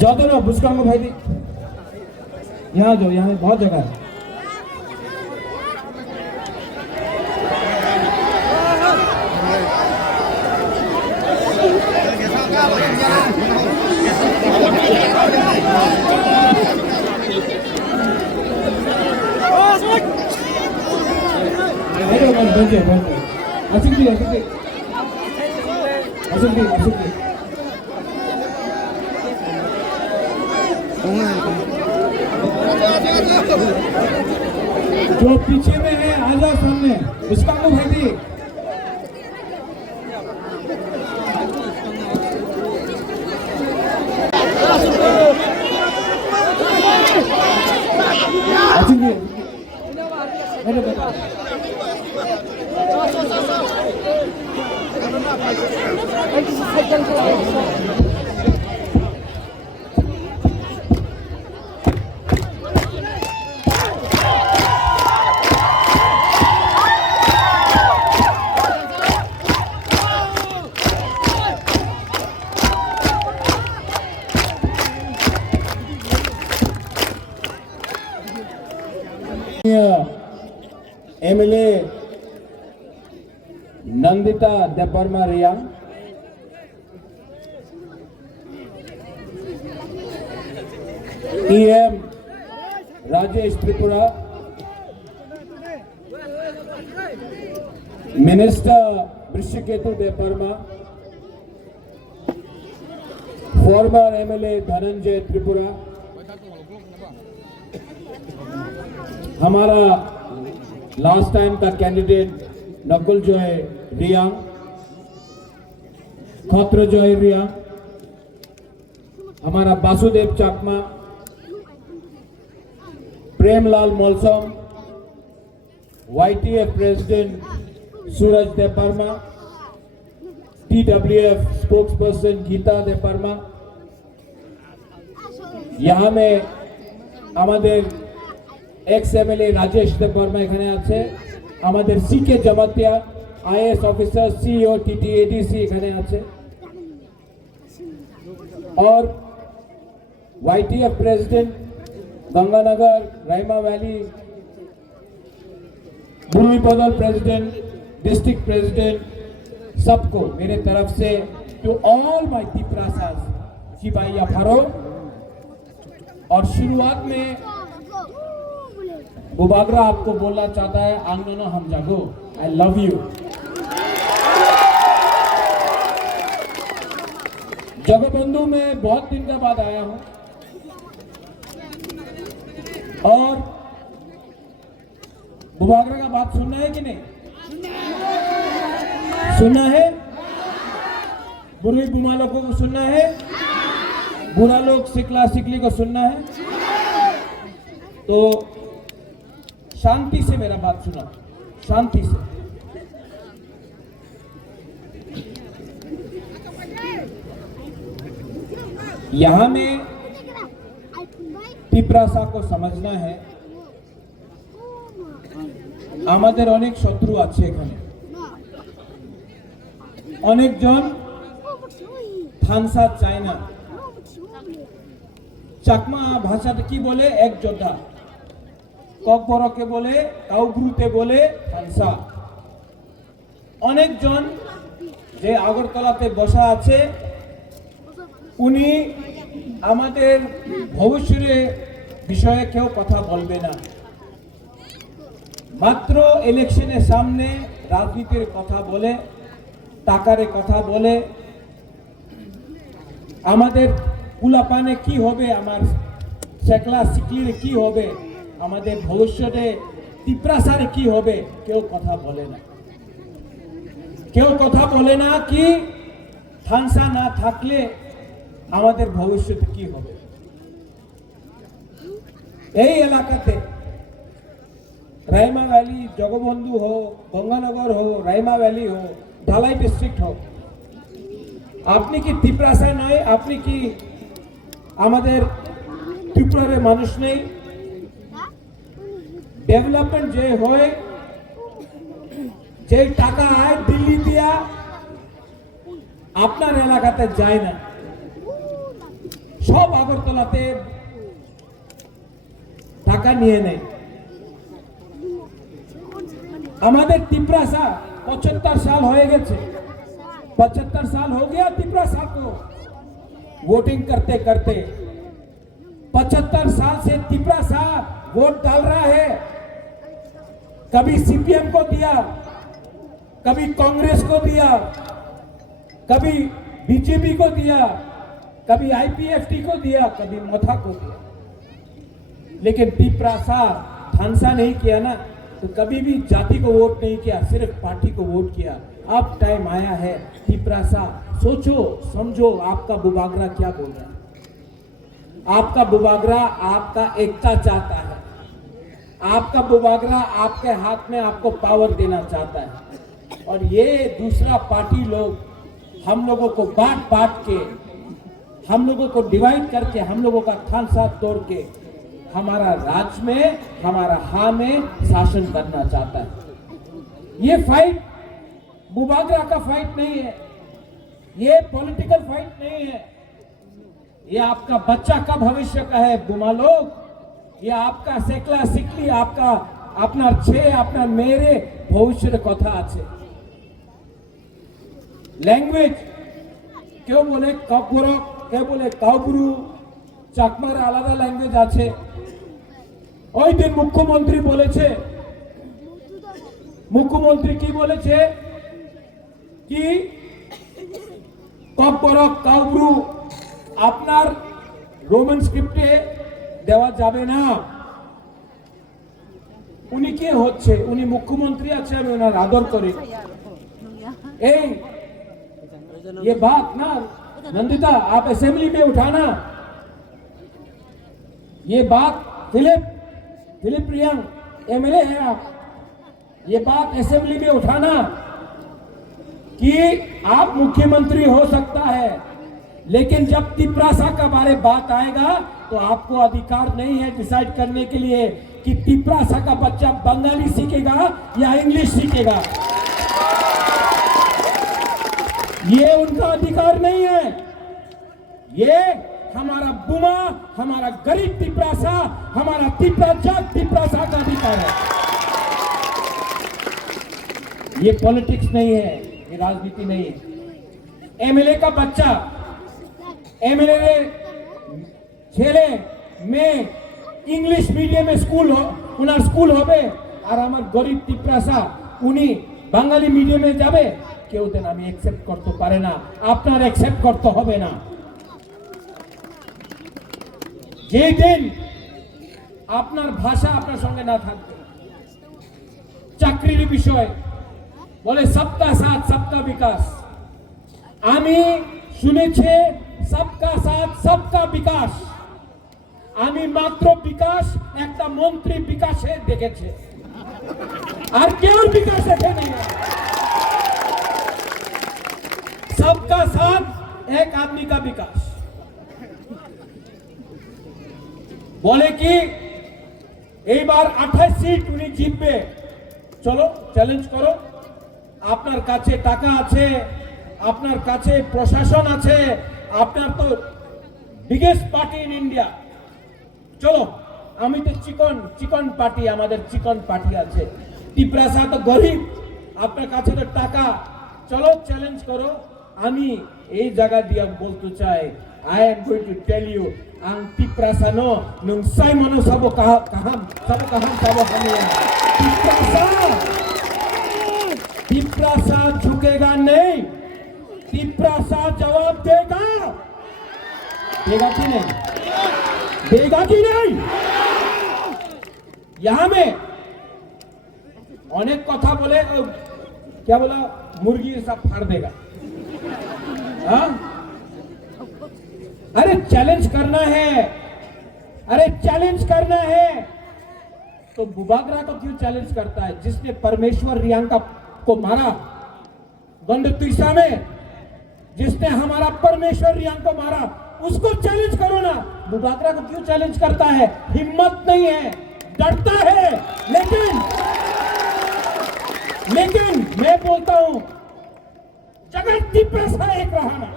जाओ तो ना बुस्कांगो भाई दी यहाँ जाओ, यहाँ बहुत जगह है। जो पीछे में है आजा सामने उसका को भाई दी एमएलए नंदिता देपरमा रिया, EM Rajesh Tripura, minister वृषिकेतु देपरमा, farmer MLA Dhananjay Tripura, हमारा लास्ट टाइम का कैंडिडेट नकुल जॉय रिया, खत्र जॉय रिया, हमारा वासुदेव चाकमा, प्रेमलाल मौलसम, YTF प्रेसिडेंट सूरज देपरमा, TWF स्पोक्सपर्सन गीता देपरमा, यहाँ में हमारे एक्स एमएलए राजेश देपरमा এখানে আছে, আমাদের CK Jamatia IAS officer CEO TTADC এখানে আছে, और YTF president Ganganagar Raima valley, भूमिपदल प्रेसिडेंट, डिस्ट्रिक्ट प्रेसिडेंट, सबको मेरे तरफ से टू ऑल माय तिप्रासास शिवाया फारो। और शुरुआत में बुबागरा आपको बोलना चाहता है, आंगनो हम जागो, आई लव यू। जगबंधु में बहुत दिन के बाद आया हूं और बुबागरा का बात सुनना है कि नहीं सुनना है? बुरी बुमा लोगों को सुनना है, बुरा लोग सिकला सिकली को सुनना है, तो शांति से मेरा बात सुना, शांति से। यहां में तिप्रासा को समझना है, আমাদের অনেক শত্রু আছে এখানে, অনেকজন থানসা চায় না। চাকমা ভাষাতে কি বলে? এক যোদ্ধা। ককবরকে বলে, কাউগ্রুতে বলে থানসা। অনেকজন যে আগরতলাতে বসা আছে উনি আমাদের ভবিষ্যতের বিষয়ে কেউ কথা বলবে না, মাত্র ইলেকশনের সামনে রাজনীতির কথা বলে, টাকারে কথা বলে, আমাদের পুলাপানে কি হবে, আমার শেখলা সিকলির কি হবে, আমাদের ভবিষ্যতে তিপ্রাসারে কি হবে, কেউ কথা বলে না। কেউ কথা বলে না কি থানসা না থাকলে আমাদের ভবিষ্যতে কি হবে। এই এলাকাতে রাইমা ভ্যালি, জগবন্ধু हो, गंगानगर हो, রাইমা ভ্যালি हो, ঢালাই ডিস্ট্রিক্ট हो, আপনি কি তিপ্রাসা নয়? আপনি কি আমাদের ত্রিপুরার মানুষ নেই? ডেভেলপমেন্ট যে হয়, যে টাকা আয় দিল্লি দিয়া আপনার এলাকাতে যায় না, সব আগরতলাতে টাকা নিয়ে নেয়। আমাদের तिपरासा 75 साल हो गए, 75 साल हो गया तिपरासा को वोटिंग करते करते। 75 साल से तिपरासा वोट डाल रहा है। कभी सीपीएम को दिया, कभी कांग्रेस को दिया, कभी बीजेपी को दिया, कभी आईपीएफटी को दिया, कभी मोथा को दिया, लेकिन तिपरासा ठानसा नहीं किया ना, तो कभी भी जाति को वोट नहीं किया, सिर्फ पार्टी को वोट किया। अब टाइम आया है तिपरासा सोचो समझो, आपका बुबागरा क्या बोल रहा है। आपका बुबागरा आपका एकता चाहता है, आपका बुबागरा आपके हाथ में आपको पावर देना चाहता है। और ये दूसरा पार्टी लोग हम लोगों को बांट बांट के, हम लोगों को डिवाइड करके, हम लोगों का ठानसा तोड़ के हमारा राज्य में, हमारा हाँ में शासन करना चाहता है। ये फाइट बुबागरा का फाइट नहीं है, ये पॉलिटिकल फाइट नहीं है, ये आपका बच्चा का भविष्य का है बुमा लोग। ये आपका सेकला सिकली, आपका अपना छे अपना मेरे भविष्य कथा আছে। लैंग्वेज क्यों बोले कपुरक, क्यों बोले काबुरु, চাকমার আলাদা ল্যাঙ্গুয়েজ আছে। ওই দিন মুখ্যমন্ত্রী বলেছে, মুখ্যমন্ত্রী কি বলেছে কি কপরক কাবরু আপনার রোমান স্ক্রিপ্টে দেওয়া যাবে না। উনি কে হচ্ছে? উনি মুখ্যমন্ত্রী আছে, আমি ওনার আদর করি। এই ये बात ना नंदिता आप असेंबली में उठाना, ये बात फिलिप रियांग एमएलए है आप, ये बात असेंबली में उठाना कि आप मुख्यमंत्री हो सकता है, लेकिन जब तिपरासा का बारे बात आएगा तो आपको अधिकार नहीं है डिसाइड करने के लिए कि तिपरासा का बच्चा बंगाली सीखेगा या इंग्लिश सीखेगा। ये उनका अधिकार नहीं है, ये हमारा बुमा, हमारा गरीब तिपरासा, हमारा तिपरासा का अधिकार है। ये पॉलिटिक्स नहीं है, ये राजनीति नहीं है। एमएलए का बच्चा, एमएलए छेले में इंग्लिश मीडियम स्कूल हो, उनार स्कूल होबे, और हमार गरीब तिपरासा उनी बांगाली मीडियम में जाबे, কেউ দেন আমি অ্যাকসেপ্ট করতে পারে না, আপনার অ্যাকসেপ্ট করতে হবে না। যে দিন আপনার ভাষা আপনার সঙ্গে না থাকবে, চাকরির বিষয় বলে সবকা সাথ সবকা বিকাশ, আমি শুনেছি সবকা সাথ সবকা বিকাশ, আমি মাত্র বিকাশ একটা মন্ত্রী বিকাশে দেখেছে, আর কেউ বিকাশ দেখেনি। सबका साथ एक आदमी का विकास बोले कि এই বার 28 সিট উনি জিতবে, চলো চ্যালেঞ্জ করো, আপনার কাছে টাকা আছে, আপনার কাছে প্রশাসন আছে, আপনার তো বিগেস্ট পার্টি ইন ইন্ডিয়া, চলো আমি তো চিকন পার্টি, আমাদের চিকন পার্টি আছে, তিপরাসা তো গরিব, আপনার কাছে তো টাকা, চলো চ্যালেঞ্জ করো। আমি এই জায়গা দিয়ে বলতে চাই, I am going to tell you আং তিপরাসানো নং সাইমনো সাবো কাহাম সাবো হামিয়া तिपरासा झुकेगा नहीं, तिपरासा जवाब देगा, देगा कि नहीं, देगा कि नहीं। यहां में अनेक कथा बोले, क्या बोला, मुर्गी सब फाड़ देगा। हाँ? अरे चैलेंज करना है, अरे चैलेंज करना है तो बुबागरा को क्यों चैलेंज करता है? जिसने परमेश्वर रियांका को मारा गंडतीसा में, जिसने हमारा परमेश्वर रियांग को मारा, उसको चैलेंज करो ना। बुबागरा को क्यों चैलेंज करता है? हिम्मत नहीं है, डरता है। लेकिन मैं बोलता हूं, अगर तिपरासा एक रहा ना,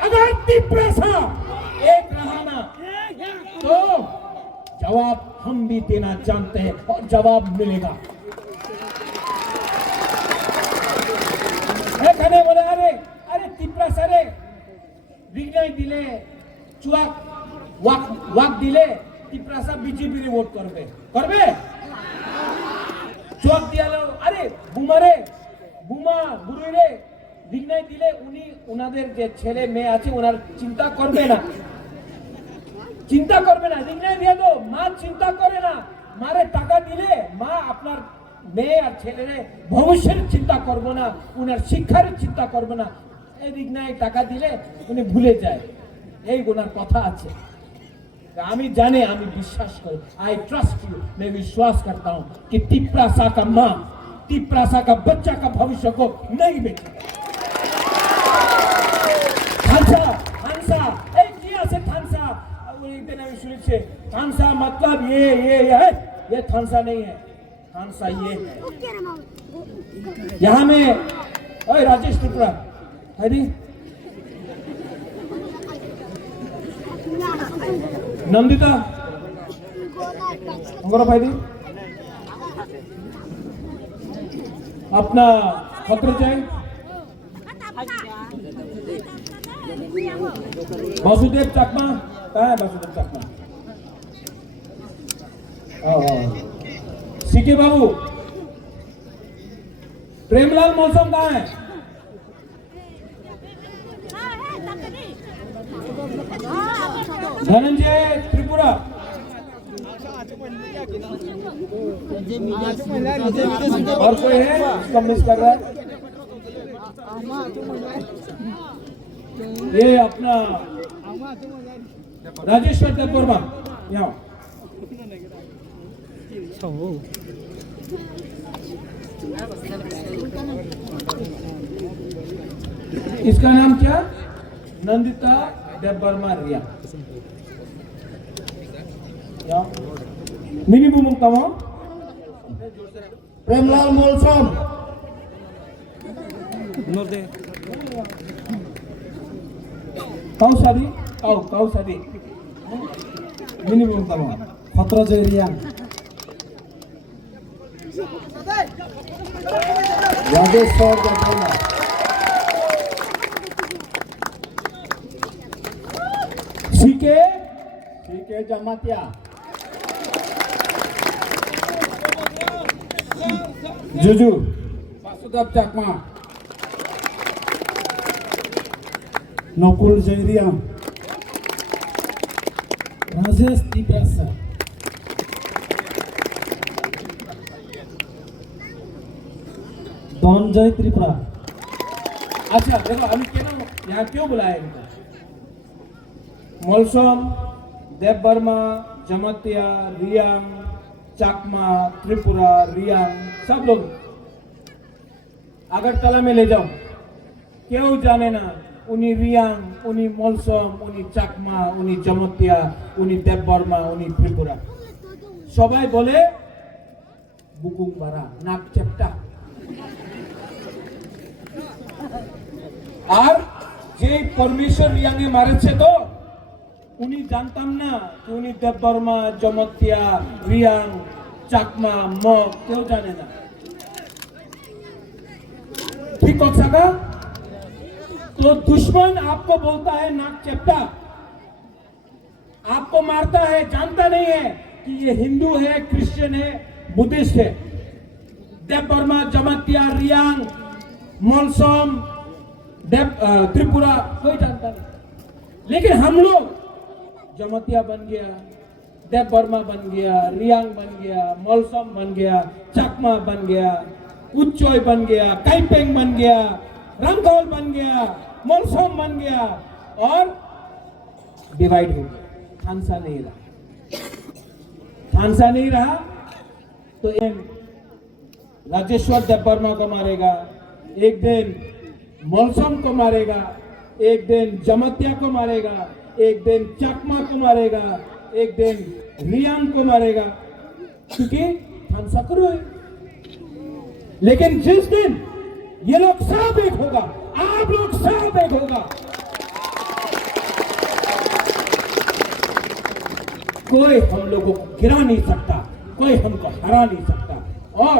अगर तिपरासा एक रहा ना तो जवाब हम भी देना जानते हैं और जवाब मिलेगा। এখানে বলে আরে আরে তিপ্রা সারে বিজয় দিলে চুয়াক ওয়াক ওয়াক দিলে তিপ্রা সা বিজেপি রে ভোট করবে করবে চুয়াক দিয়ালো আরে বুমারে বুমা গুরুরে বিজয় দিলে উনি ওনাদের যে ছেলে মেয়ে আছে ওনার চিন্তা করবে না বিজয় দিয়ে তো মা চিন্তা করে না মারে টাকা দিলে মা আপনার মেয়ে আর ছেলেরে ভবিষ্যতের চিন্তা করবো না উনার শিক্ষার চিন্তা করবে না এই বিঘ্নায় টাকা দিলে উনি ভুলে যায় এই ওনার কথা আছে আমি জানি আমি বিশ্বাস করি आई ट्रस्ट यू मैं विश्वास करता हूं कि तिप्रासा का मां तिप्रासा का बच्चा का भविष्य को नहीं बेचेगा थानसा थानसा এই কি আছে थानसा ওই দিন আমি শুনেছি थानसा मतलब ये थानसा नहीं है थानसा ये है यहाँ में ओए राजेश त्रिपुरा है दी नंदिता हमारा भाई दी अपना पत्र चाहिए वासुदेव चकमा कहाँ है वासुदेव चकमा सीके बाबू प्रेमलाल मौसम कहाँ है धनंजय त्रिपुरा और कोई है इसको मिस कर रहा है ये अपना राजेश्वर देववर्मा यहाँ इसका नाम क्या नंदिता देववर्मा रिया मिनी बुमुंग तमा प्रेमलाल मौसम काउ शादी काउ शादी मिनी बुमुंग तमा खतरा जरिया राजेश्वर देववर्मा सीके जमातिया जुजू वासुदेव चकमा नकुल जैरिया राजेश तिप्रासा धनंजय त्रिपुरा अच्छा देखो अभी यहाँ क्यों बुलाया इनको मौसम देववर्मा जमातिया रियांग चाकमा त्रिपुरा रियांग सब लोग अगरतला में ले जाओ क्यों जाने ना उन्हीं रियांग उन्हीं मौसम उन्हीं चाकमा उन्हीं जमातिया उन्हीं देववर्मा उन्हीं त्रिपुरा सबाई बोले बुकुंग बारा नाक चेप्टा আর যে পরমেশ্বর রিয়াঙ্গে মারেছে তো উনি জানতাম না যে উনি দেববর্মা জমতিয়া রিয়াং চাকমা মগ কেউ জানে না ठीक कक्षा का तो दुश्मन आपको बोलता है नाक चेप्टा आपको मारता है जानता नहीं है कि ये हिंदू है क्रिश्चियन है बुद्धिस्ट है देवबर्मा जमातिया रियांग मौसम त्रिपुरा कोई जानता नहीं लेकिन हम लोग जमातिया बन गया देवबर्मा बन गया रियांग बन गया मौसम बन गया चकमा बन गया उच्चोय बन गया काइपेंग बन गया रंगौल बन गया मौसम बन गया और डिवाइड हो गया थानसा नहीं रहा तो राजेश्वर देववर्मा को मारेगा एक दिन मौसम को मारेगा एक दिन जमातिया को मारेगा एक दिन चकमा को मारेगा एक दिन रियांग को मारेगा क्योंकि थानसा करो है लेकिन जिस दिन ये लोग सब एक होगा आप लोग सब एक होगा कोई हम लोगों को गिरा नहीं सकता, कोई हमको हरा नहीं सकता। और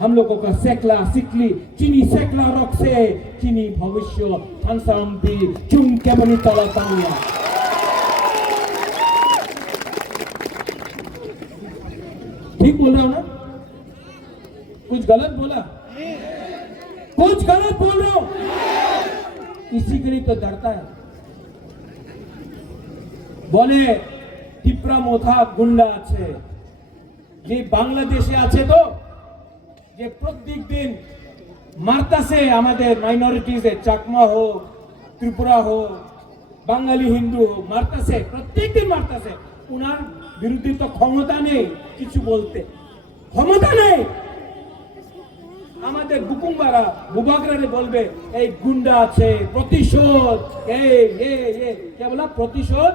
हम लोगों का सेकला सिकली चीनी सेकला रॉक से चीनी भविष्य थानसाम्पी चुम केमनी तला तांगिया। ठीक बोल रहा हूं ना? कुछ गलत बोला? कुछ गलत बोल रहा हूं? किसी के लिए तो डरता है। बोले टिप्रा मोथा गुंडा আছে যে বাংলাদেশে আছে তো যে প্রত্যেক দিন মারতাছে আমাদের মাইনরিটিজে চাকমা হোক ত্রিপুরা হোক বাঙালি হিন্দু হোক মারতাছে প্রত্যেক দিন মারতাছে উনার বিরুদ্ধে তো ক্ষমতা নেই কিছু বলতে ক্ষমতা নেই আমাদের বুকুমবারা বুবাগরারে বলবে এই গুন্ডা আছে প্রতিশোধ এই কে বলা প্রতিশোধ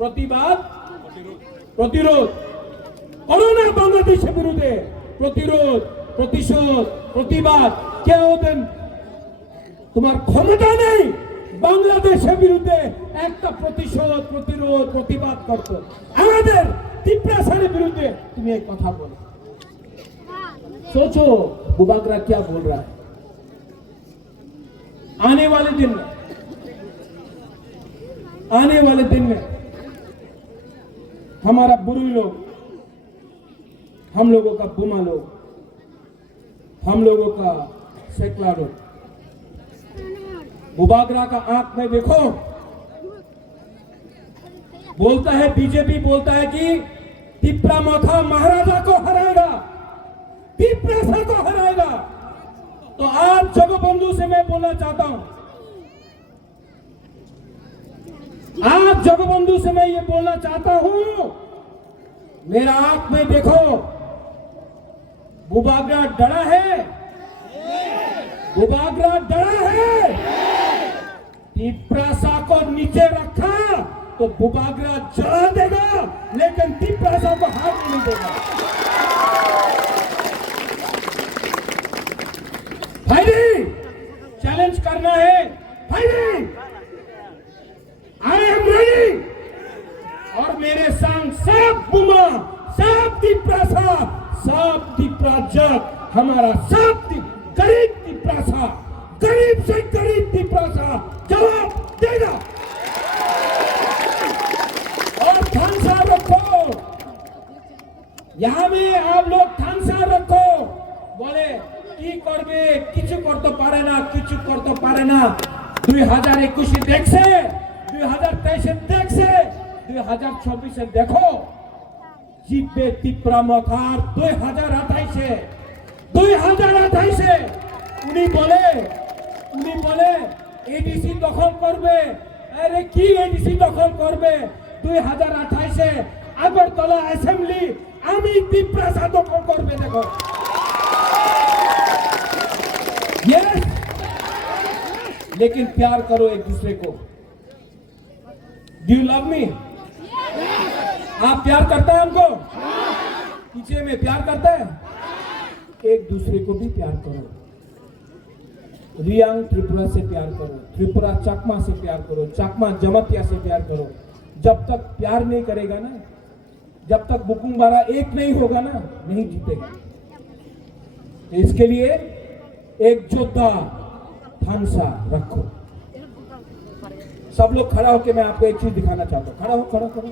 প্রতিবাদ প্রতিরোধ করোনা বাংলাদেশের বিরুদ্ধে প্রতিরোধ প্রতিশোধ প্রতিবাদ কেউ দেন তোমার ক্ষমতা নেই বাংলাদেশের বিরুদ্ধে একটা প্রতিশোধ প্রতিরোধ প্রতিবাদ করতে আমাদের টিপ্রাসারের বিরুদ্ধে তুমি এই কথা বলো सोचो बुबागरा क्या बोल रहा है आने वाले दिन में हमारा बुरी लोग हम लोगों का बुमा लोग हम लोगों का सेकला लोग बुबागरा का आंख में देखो बोलता है बीजेपी बोलता है कि टिप्रा मोथा महाराजा को हराएगा टिप्रासा को हराएगा तो आज जगबंधु से मैं बोलना चाहता हूं आज जगबंधु से मैं ये बोलना चाहता हूं मेरा आंख में देखो बुबागरा डरा है बुबागरा डरा है टिप्रासा को नीचे रखा तो बुबागरा जला देगा लेकिन टिप्रासा को हाथ नहीं देगा भाई चैलेंज करना है भाई आई एम रेडी और मेरे संग सब बुमा सब टिप्रासा सब टिप्राजक हमारा सब गरीब टिप्रासा गरीब से गरीब टिप्रासा जवाब देगा और ध्यान रखो यहां में आप लोग ध्यान रखो बोले কি করবে কিছু করতে পারে না কিছু করতে পারে না 2021 দেখছে 2023 দেখছে 2024 দেখো জিতবে টিপ্রা মথার 2028 উনি বলে এডিসি দখল করবে আরে কি এডিসি দখল করবে 2028 আগরতলা অ্যাসেম্বলি আমি টিপ্রাসা দখল করবে দেখো यस लेकिन प्यार करो एक दूसरे को डू यू लव मी आप प्यार करता है हमको पीछे में प्यार करता है एक दूसरे को भी प्यार करो रियांग त्रिपुरा से प्यार करो त्रिपुरा चकमा से प्यार करो चकमा जमतिया से प्यार करो जब तक प्यार नहीं करेगा ना जब तक बुकुमबारा एक नहीं होगा ना नहीं जीतेगा इसके लिए एक योद्धा थानसा रखो सब लोग खड़ा होकर मैं आपको एक चीज दिखाना चाहता हूं खड़ा हो